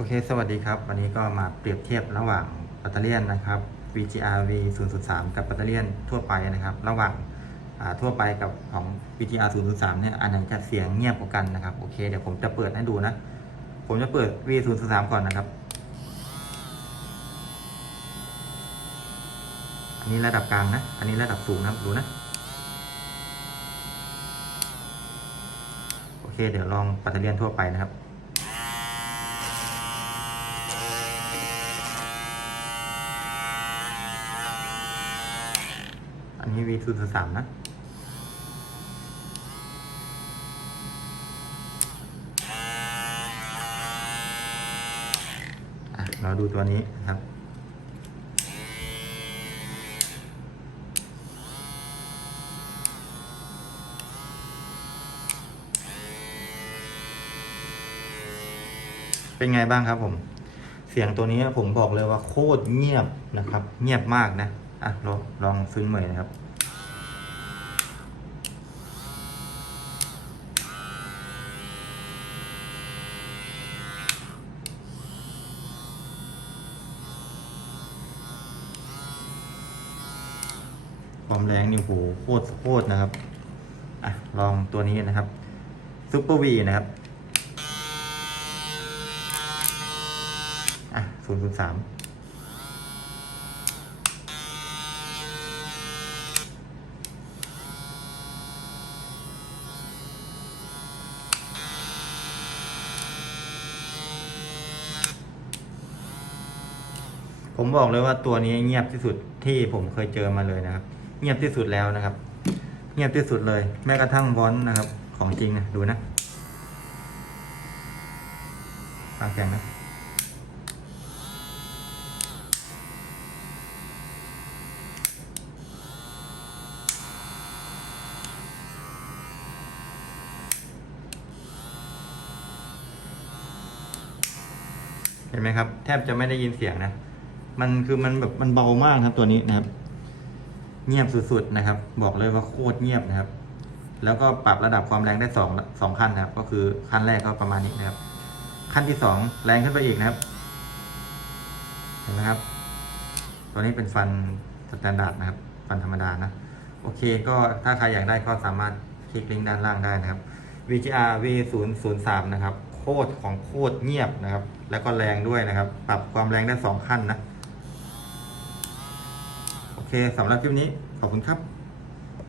โอเค สวัสดีครับ วันนี้ก็มาเปรียบเทียบระหว่างแบตเตอรี่ยนนะครับ VGR V 0 0 3 กับแบตเตอรี่ยนทั่วไปนะครับ ระหว่างทั่วไปกับของ VGR 0 0 3เนี่ย อันไหนจะเสียงเงียบกว่ากันนะครับ โอเค เดี๋ยวผมจะเปิดให้ดูนะ ผมจะเปิด V 0 3ก่อนนะครับ อันนี้ระดับกลางนะ อันนี้ระดับสูงนะดูนะ โอเค เดี๋ยวลองแบตเตอรี่ยนทั่วไปนะครับ อันนี้ V 0 0 3นะเราดูตัวนี้นะครับ เป็นไงบ้างครับผม เสียงตัวนี้ผมบอกเลยว่าโคตรเงียบนะครับ เงียบมากนะ อะลองลองซึ้งใหม่นะครับ ความแรงนี่โหโคตรโคตรนะครับอะลองตัวนี้นะครับซุปเปอร์วีนะครับอะศูนย์ศูนย์สามผมบอกเลยว่าตัวนี้เงียบที่สุดที่ผมเคยเจอมาเลยนะครับ เงียบที่สุดแล้วนะครับ เงียบที่สุดเลย แม้กระทั่งวอนนะครับ ของจริงนะดูนะฟังเสียงนะเห็นไหมครับ แทบจะไม่ได้ยินเสียงนะ มันคือมันแบบมันเบามากครับตัวนี้นะครับ เงียบสุดๆนะครับ บอกเลยว่าโคตรเงียบนะครับ แล้วก็ปรับระดับความแรงได้สองสองขั้นนะครับ ก็คือขั้นแรกก็ประมาณนี้นะครับ ขั้นที่สองแรงขึ้นไปอีกนะครับ เห็นไหมครับ ตัวนี้เป็นฟันสแตนดาร์ดนะครับ ฟันธรรมดานะ โอเคก็ถ้าใครอยากได้ก็สามารถคลิกลิงก์ด้านล่างได้นะครับ VGR V 0 0 3 นะครับ โคตรของโคตรเงียบนะครับ แล้วก็แรงด้วยนะครับ ปรับความแรงได้สองขั้นนะ เคสำหรับคลิปนี้ขอบคุณครับ